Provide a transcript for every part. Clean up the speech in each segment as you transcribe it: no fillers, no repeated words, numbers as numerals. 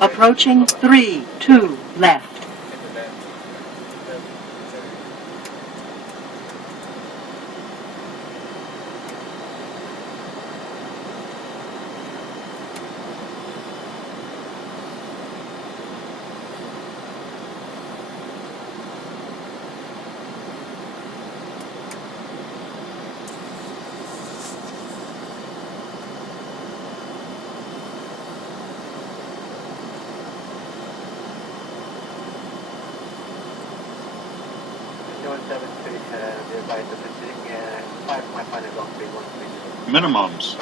Approaching 3-2 left. Minimums.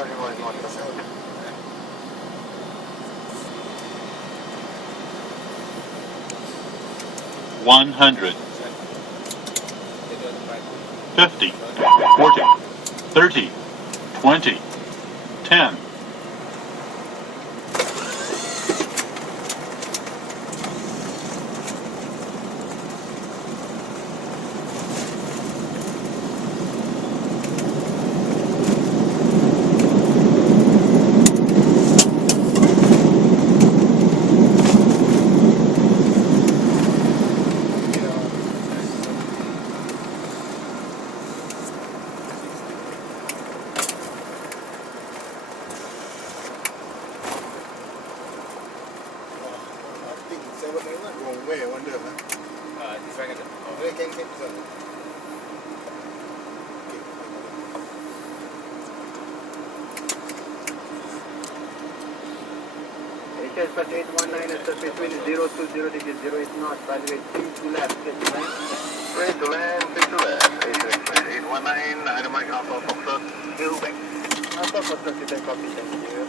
100. 50. 40. 30. 20. 10. Plus 819 is between 020 degrees 08 knots, value 3 to left, 3 to land, 3 to left, 819, Dynamite Alpha Foxtrot, Quebec. Alpha Foxtrot, you can copy, thank you.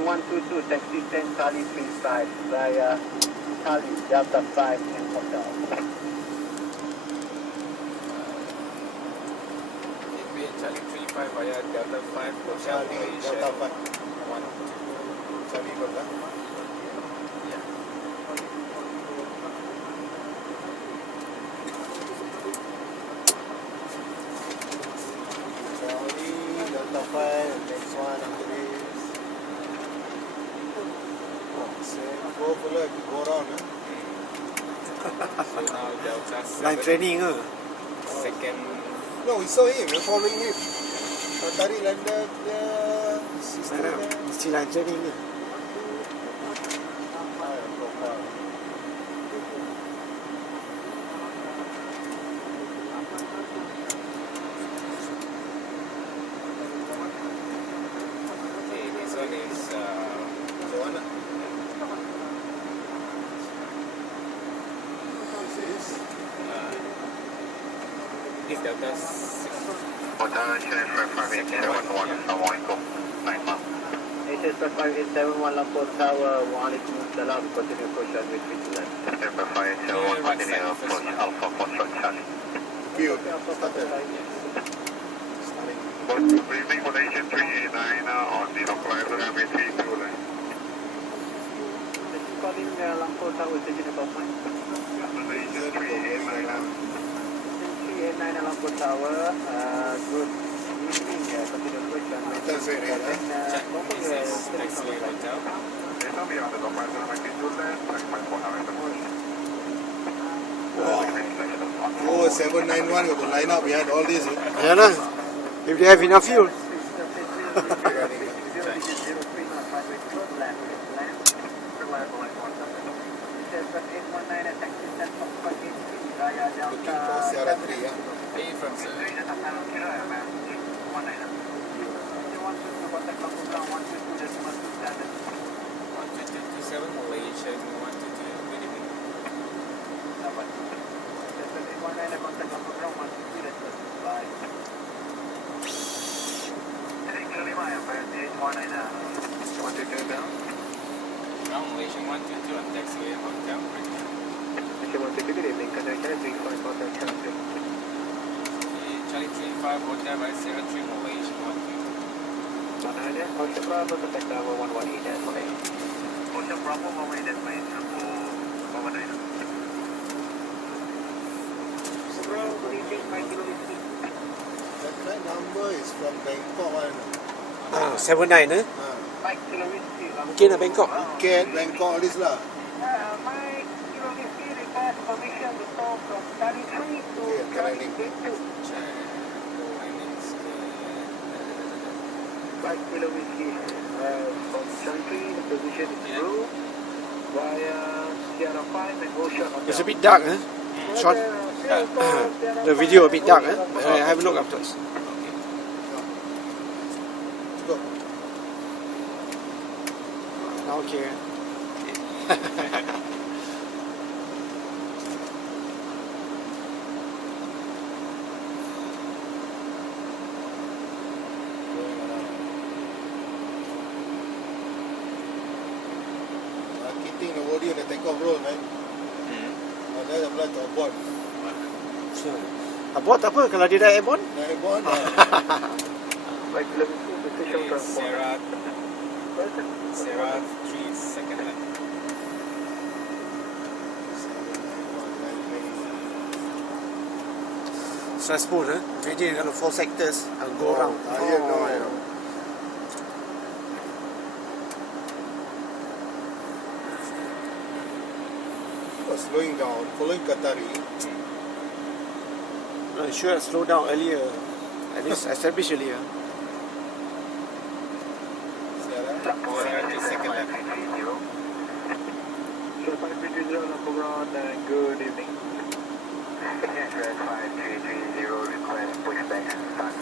122, taxi 10, Charlie 35, via Charlie, Delta 5 and Hotel. Charlie 35 via Delta 5, Hotel, Delta 5. Charlie Delta 5, next one after this. Go full up, go around. So now Delta 7. Training Second. No, we saw him, we're following him. Tadi landed still line training ni. Okay, this one is Joanna. This Delta 6. Hotel, Channel 55871, Assalamualaikum, 9 months. HS 5871 Lampur Tower, Waalaikumsalam, continue approach with Vigilant. Channel 5871, continue approach Alpha Foxtrot Charlie. Field. Briefing Malaysian 389 on the localizer runway 32 line. Calling Lampur Tower, taking above mine. Malaysian 389. 389 Lampur Tower, good evening, continue approach runway 32 line. This is Taxiway Hotel. It'll be on the localizer runway 32 line, like my phone hour in the morning. Oh, 791 got to line up behind all this. Yeah, lah. If they have enough fuel. Looking for Sierra 3, yeah. Are you from Sir? 1227 Malaysian, 122 minimum. Ground Malaysian 122 on Taxiway Hotel. Charlie 35 Hotel by Sierra 3 Malaysian 122. Ocean Bravo, contact tower 118 at Malaysia. Ocean Bravo, 118 at Malaysia. Good evening, 5 kilo number is from Bangkok one. 79 eh? Mike Kilo Whiskey, Mungkin lah Bangkok. Phuket, Bangkok, all this lah. Mike Kilo Whiskey request permission to talk from 33 to Yeah, correctly. 32. Mike Kilo Whiskey, from 33, the position is blue, via Sierra 5 and Ocean Hotel. It's a bit dark eh? Short. The video a bit dark eh? I have a look afterwards. Let's go. Okay. Keeping the body on the takeoff roll, man. Then apply to abort. Abort apa kalau dia dah airborne? Dah airborne dah. Mike Kilo Whiskey, position Okay, transport. Sarah 3 second left. Stressful eh? Imagine kalau 4 sectors I'll go around. Yeah, no, I know. Slowing down, following Qatari. I should have slowed down earlier. At least established earlier. Sarah. Sarah 2 second left. So 530 number one, good evening. Express 5330 request pushback start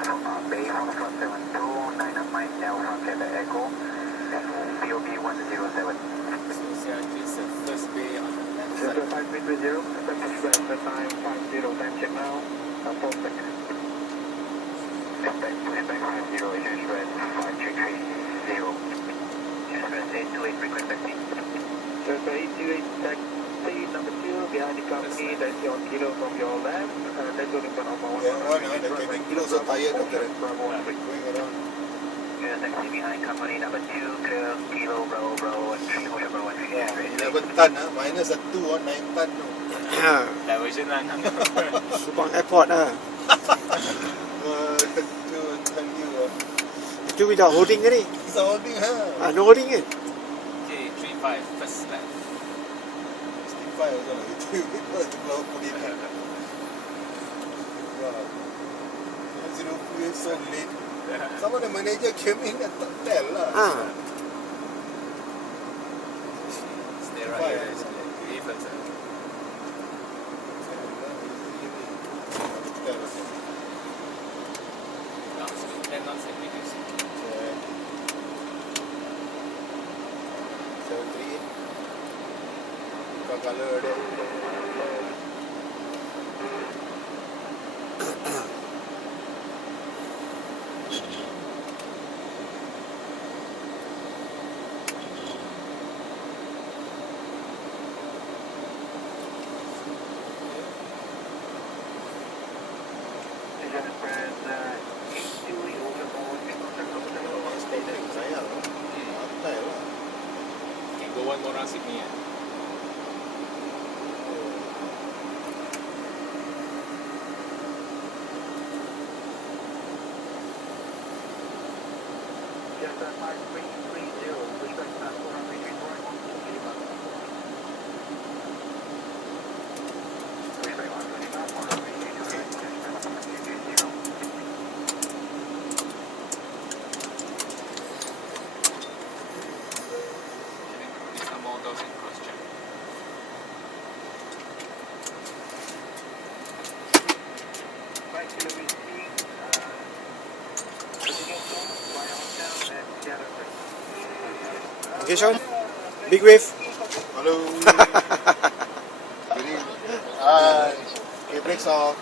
from Bay 1472, 9 mile Alpha Quebec Echo, POB 107. So Sarah 3 is the first bay on the left Center side. 5330, step pushback, the time 50, time check now, 4 seconds. Step pushback 50, Express 5330. Express 828, request taxi. Center 828, taxi number 2, behind the company, that's your kilo from your left, that's only one of our Yeah, one, the cabin crew so tired after that. Bravo 1 Going around. taxi behind company number 2, clear, kilo, Bravo 1, 3, Hotel Bravo 1, 3, 11 ton minus 1, 9 ton. Diversion lah. Subang Airport lah. 2 ton you. Itu without holding ke ni? It's a holding, huh? No holding ke? Okay, 3-5, first left. 65 also lah. Itu kalau put in. Wow. 0 so late. Some of the manager came in and tell lah. Stay right here. Leave it. Then not segregation. 73. Buka color dia. Saya lah. Santai lah. Can go one more round Sydney. Delta 5330, respect passport on Beijing Roy 145. Respect 125, on Beijing Roy, respect 5330. Some more those in cross check. Right, Kilo Whiskey, continuing to via hotel and Sierra 3. Okay, Sean? Big wave. Hello. Good evening. Okay, brakes off.